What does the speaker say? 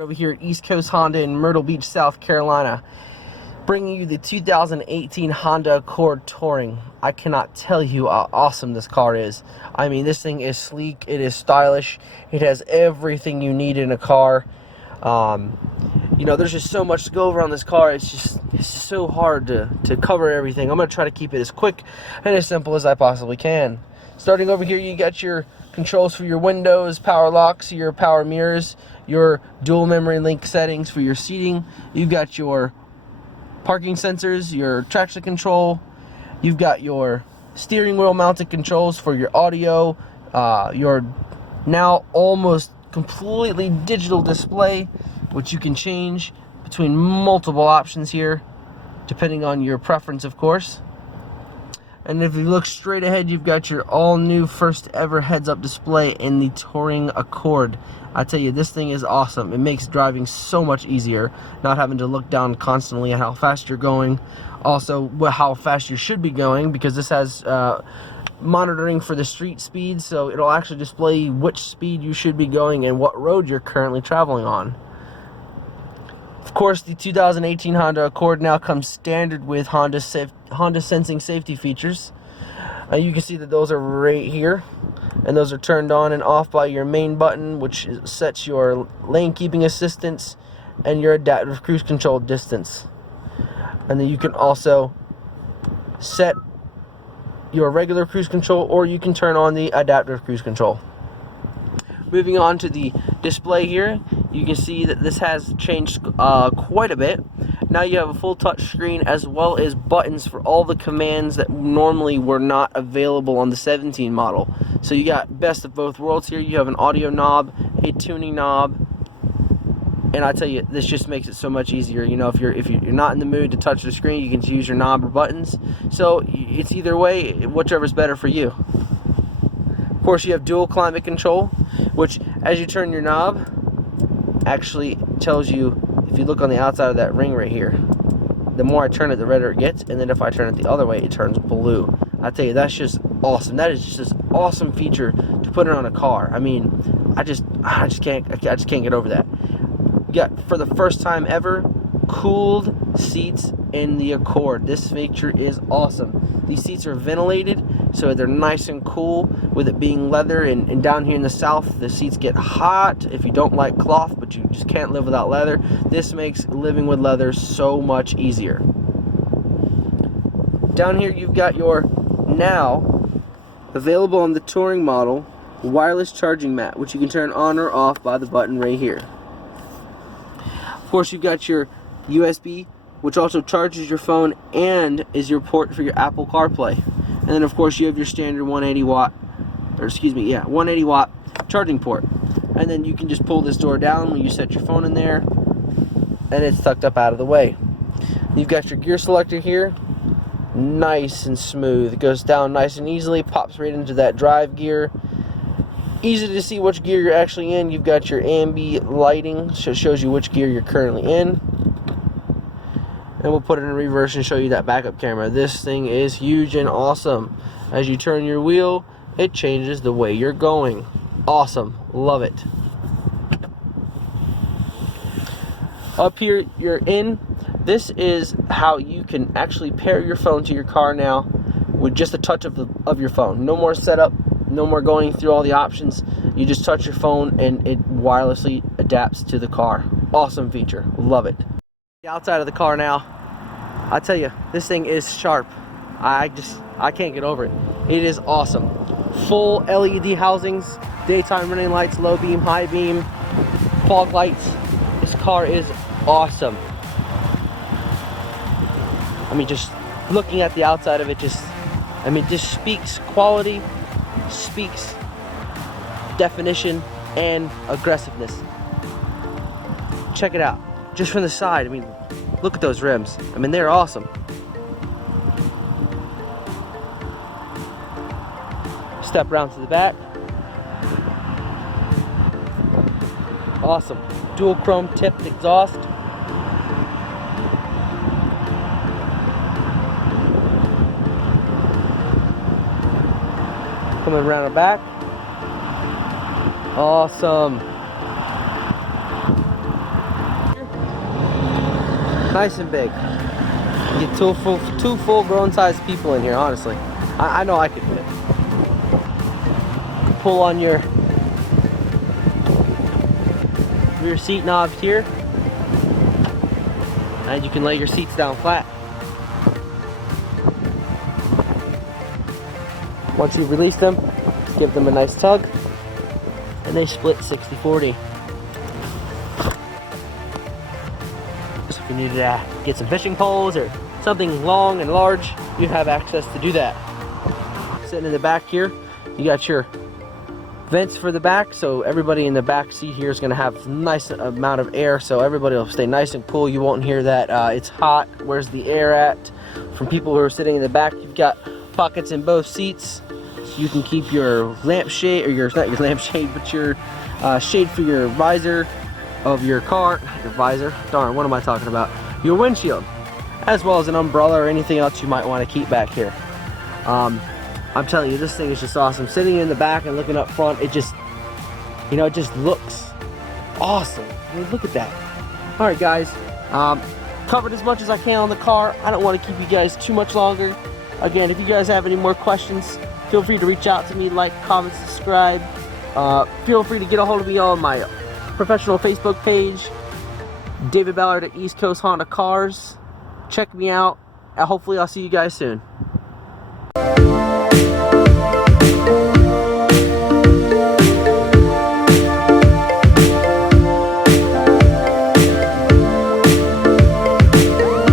Over here at East Coast Honda in Myrtle Beach, South Carolina, bringing you the 2018 Honda Accord Touring. I cannot tell you how awesome this car is. I mean, this thing is sleek, it is stylish, it has everything you need in a car. You know, there's just so much to go over on this car. It's just so hard to cover everything. I'm going to try to keep it as quick and as simple as I possibly can. Starting over here, you got your controls for your windows, power locks, your power mirrors, your dual memory link settings for your seating. You've got your parking sensors, your traction control. You've got your steering wheel mounted controls for your audio, your now almost completely digital display, which you can change between multiple options here, depending on your preference, of course. And if you look straight ahead, you've got your all-new first ever heads-up display in the Touring Accord. I tell you, this thing is awesome. It makes driving so much easier, not having to look down constantly at how fast you're going. Also, how fast you should be going, because this has monitoring for the street speed, so it'll actually display which speed you should be going and what road you're currently traveling on. Of course, the 2018 Honda Accord now comes standard with Honda Sensing safety features. You can see that those are right here, and those are turned on and off by your main button, which sets your lane keeping assistance and your adaptive cruise control distance. And then you can also set your regular cruise control, or you can turn on the adaptive cruise control. Moving on to the display here, you can see that this has changed quite a bit. Now you have a full touch screen as well as buttons for all the commands that normally were not available on the 17 model. So you got best of both worlds here. You have an audio knob, a tuning knob, and I tell you, this just makes it so much easier. You know, if you're not in the mood to touch the screen, you can use your knob or buttons. So it's either way, whichever's better for you. Of course, you have dual climate control, which as you turn your knob, actually tells you, if you look on the outside of that ring right here, the more I turn it, the redder it gets, and then if I turn it the other way, it turns blue. I tell you, that's just awesome. That is just an awesome feature to put it on a car. I mean, I just can't get over that. You got, for the first time ever, cooled seats in the Accord. This feature is awesome. These seats are ventilated, so they're nice and cool, with it being leather, and down here in the south the seats get hot if you don't like cloth, but you just can't live without leather. This makes living with leather so much easier. Down here you've got your now available on the Touring model wireless charging mat, which you can turn on or off by the button right here. Of course, you've got your USB, which also charges your phone and is your port for your Apple CarPlay. And then of course you have your standard 180 watt charging port. And then you can just pull this door down when you set your phone in there, and it's tucked up out of the way. You've got your gear selector here, nice and smooth. It goes down nice and easily, pops right into that drive gear. Easy to see which gear you're actually in. You've got your ambi lighting, so it shows you which gear you're currently in. And we'll put it in reverse and show you that backup camera. This thing is huge and awesome. As you turn your wheel, it changes the way you're going. Awesome, love it. Up here, you're in. This is how you can actually pair your phone to your car now with just a touch of your phone. No more setup, no more going through all the options. You just touch your phone and it wirelessly adapts to the car. Awesome feature, love it. The outside of the car now, I tell you, this thing is sharp. I can't get over it. It is awesome. Full LED housings, daytime running lights, low beam, high beam, fog lights. This car is awesome. I mean, just looking at the outside of it, just speaks quality, speaks definition and aggressiveness. Check it out. Just from the side, I mean, look at those rims. I mean, they're awesome. Step around to the back. Awesome. Dual chrome tipped exhaust. Coming around the back. Awesome. Nice and big. You get two full-grown sized people in here, honestly. I know I could fit. Pull on your rear seat knobs here, and you can lay your seats down flat. Once you've released them, just give them a nice tug, and they split 60-40. So if you need to get some fishing poles or something long and large, you have access to do that. Sitting in the back here, you got your vents for the back, so everybody in the back seat here is going to have a nice amount of air, so everybody will stay nice and cool. You won't hear that it's hot, where's the air at, from people who are sitting in the back. You've got pockets in both seats, so you can keep your lampshade, or not your lampshade, but your shade for your visor of your car, your visor, darn, what am I talking about, your windshield, as well as an umbrella or anything else you might want to keep back here. I'm telling you, this thing is just awesome. Sitting in the back and looking up front, it just, you know, it just looks awesome. I mean, look at that. All right, guys, covered as much as I can on the car. I don't want to keep you guys too much longer. Again, if you guys have any more questions, feel free to reach out to me, like, comment, subscribe. Feel free to get a hold of me on my professional Facebook page, David Ballard at East Coast Honda Cars. Check me out, and hopefully I'll see you guys soon.